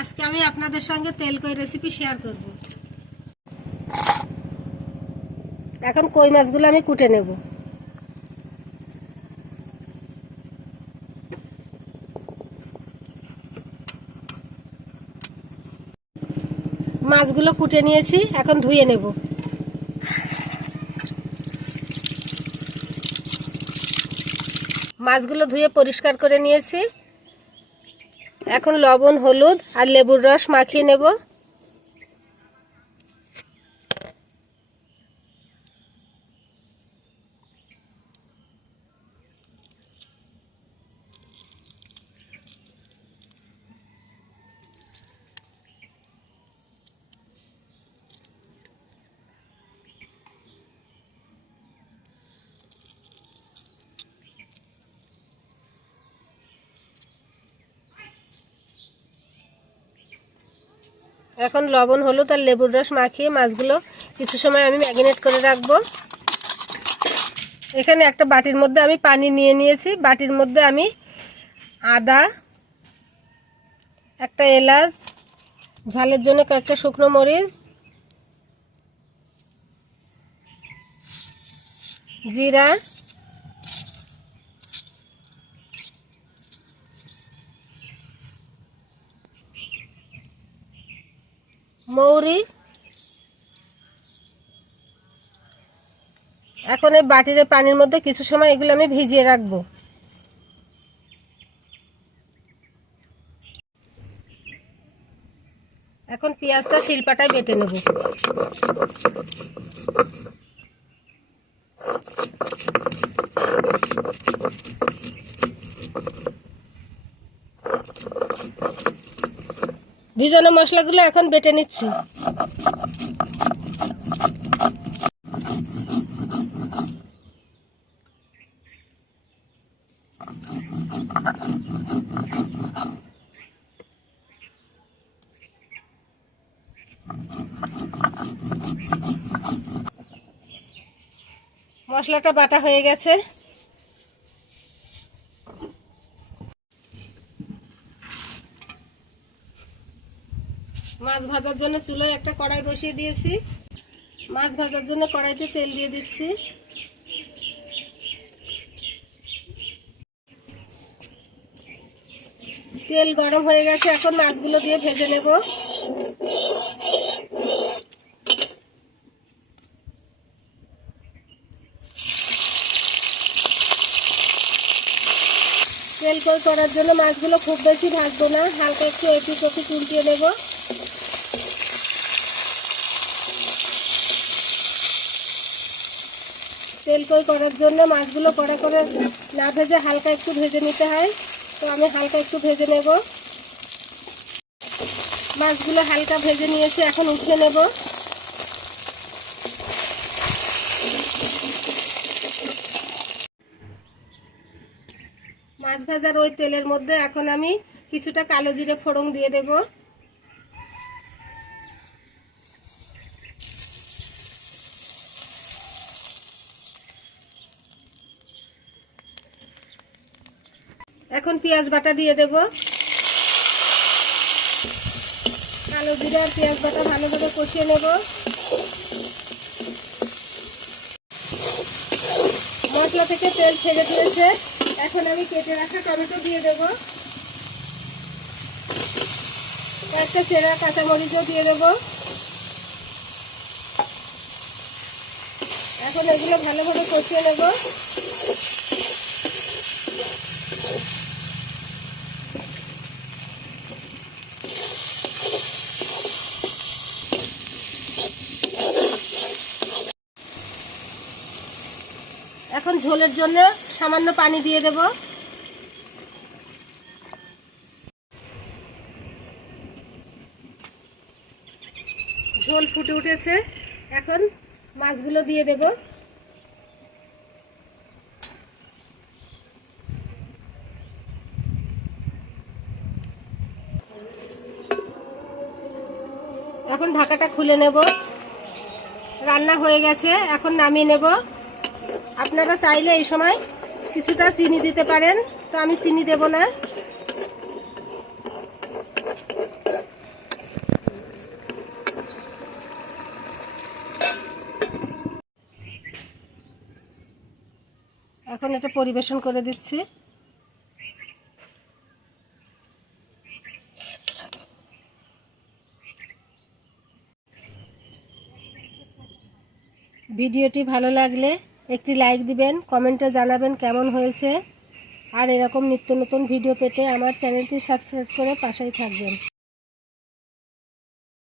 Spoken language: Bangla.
আজকে আমি আপনাদের সঙ্গে তেল কই রেসিপি শেয়ার করব। এখন কই মাছগুলো আমি কুটে নেব। মাছগুলো কুটে নিয়েছি, এখন ধুয়ে নেব। মাছগুলো ধুয়ে পরিষ্কার করে নিয়েছি। এখন লবণ, হলুদ আর লেবুর রস মাখিয়ে নেব। এখন লবণ, হলুদ আর লেবুর রস মাখিয়ে মাছগুলো কিছু সময় আমি ম্যারিনেট করে রাখবো। এখানে একটা বাটির মধ্যে আমি পানি নিয়ে নিয়েছি। বাটির মধ্যে আমি আদা, একটা এলাচ, ঝালের জন্য কয়েকটা শুকনো মরিচ, জিরা, মৌরি। এখন এই বাটির পানির মধ্যে কিছু সময় এগুলো আমি ভিজিয়ে রাখবো। এখন পেঁয়াজটা শিলপাটায় বেটে নেব। ভিজানো মশলাগুলো এখন বেটে নিচ্ছি। মশলাটা বাটা হয়ে গেছে। মাছ ভাজার জন্য চুলায় একটা কড়াই বসিয়ে দিয়েছি। মাছ ভাজার জন্য কড়াইতে তেল দিয়ে দিচ্ছি। তেল গরম হয়ে গেছে, এখন মাছগুলো দিয়ে ভেজে নেব। তেল কই করার জন্য মাছগুলো খুব বেশি ভাজবো না, হালকা একটু এপিট ওপিট উল্টিয়ে নেব। তেল কই করার জন্য মাছগুলো কড়া করে না ভেজে হালকা একটু ভেজে নিতে হয়, তো আমি হালকা একটু ভেজে নেব। মাছগুলো হালকা ভেজে নিয়েছি, এখন উঠিয়ে নেব। মাছ ভাজার ওই তেলের মধ্যে এখন আমি কিছুটা কালো জিরে ফোড়ন দিয়ে দেব। এখন পেঁয়াজ বাটা দিয়ে দেব। কালো জিরে আর পেঁয়াজ বাটা ভালোভাবে কষিয়ে নেব। মশলা থেকে তেল ছেড়ে দিয়েছে, এখন আমি কেটে রাখা টমেটো দিয়ে দেব। একটা চেরা কাঁচামরিচও দিয়ে দেব। এখন এগুলো ভালোভাবে কষিয়ে নেব। এখন ঝোলের জন্য সামান্য পানি দিয়ে দেব। ঝোল ফুটে উঠেছে, এখন মাছগুলো দিয়ে দেব। এখন ঢাকাটা খুলে নেব। রান্না হয়ে গেছে, এখন নামিয়ে নেব। আপনারা চাইলে এই সময় কিছুটা চিনি দিতে পারেন, তো আমি চিনি দেব না। এখন এটা পরিবেশন করে দিচ্ছি। ভিডিওটি ভালো লাগলে একটি লাইক দিবেন, কমেন্টে জানাবেন কেমন হয়েছে। আর এরকম নিত্য নতুন ভিডিও পেতে আমার চ্যানেলটি সাবস্ক্রাইব করে পাশেই থাকবেন।